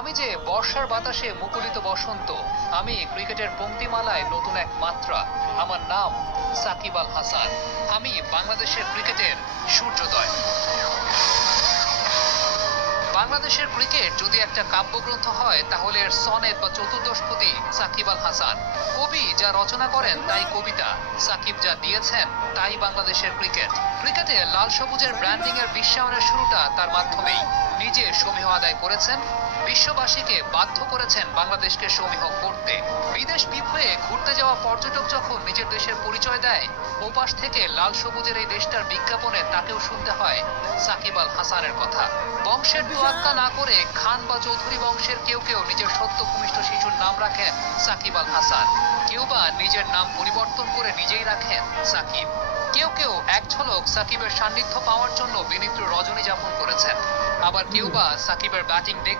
আমি যে বর্ষার বাতাসে মুকুলিত বসন্ত, আমি ক্রিকেটের পংক্তিমালায় নতুন এক মাত্রা। আমার নাম সাকিব আল হাসান। আমি বাংলাদেশের ক্রিকেটের সূর্যোদয়। বাংলাদেশের ক্রিকেট যদি একটা কাব্যগ্রন্থ হয় তাহলে এর সনেট বা চতুর্দশপদী সাকিব আল হাসান। কবি যা রচনা করেন তাই কবিতা, সাকিব যা দিয়েছেন তাই বাংলাদেশের ক্রিকেট। ক্রিকেটে লাল সবুজের ব্র্যান্ডিং এর বিশ্বায়নের শুরুটা তার মাধ্যমেই। নিজে সমীহ আদায় করেছেন, বিশ্ববাসীকে বাধ্য করেছেন বাংলাদেশকে সমীহ করতে। বিদেশ বিভুঁয়ে ঘুরতে যাওয়া পর্যটক যখন নিজের দেশের পরিচয় দেয়, ওপাশ থেকে লাল সবুজের এই দেশটার বিজ্ঞাপনে তাকেও শুনতে হয় সাকিব আল হাসানের কথা। বংশের তোয়াক্কা না করে খান বা চৌধুরী বংশের কেউ কেউ নিজের সদ্য ভূমিষ্ঠ শিশুর নাম রাখেন সাকিব আল হাসান। কেউ বা নিজের নাম পরিবর্তন করে নিজেই রাখেন সাকিব। কেউ কেউ এক ঝলক সাকিবের সান্নিধ্য পাওয়ার জন্য বিনিদ্র রজনী যাপন করেছেন। আবার কেউ বা সাকিবের ব্যাটিং দেখবে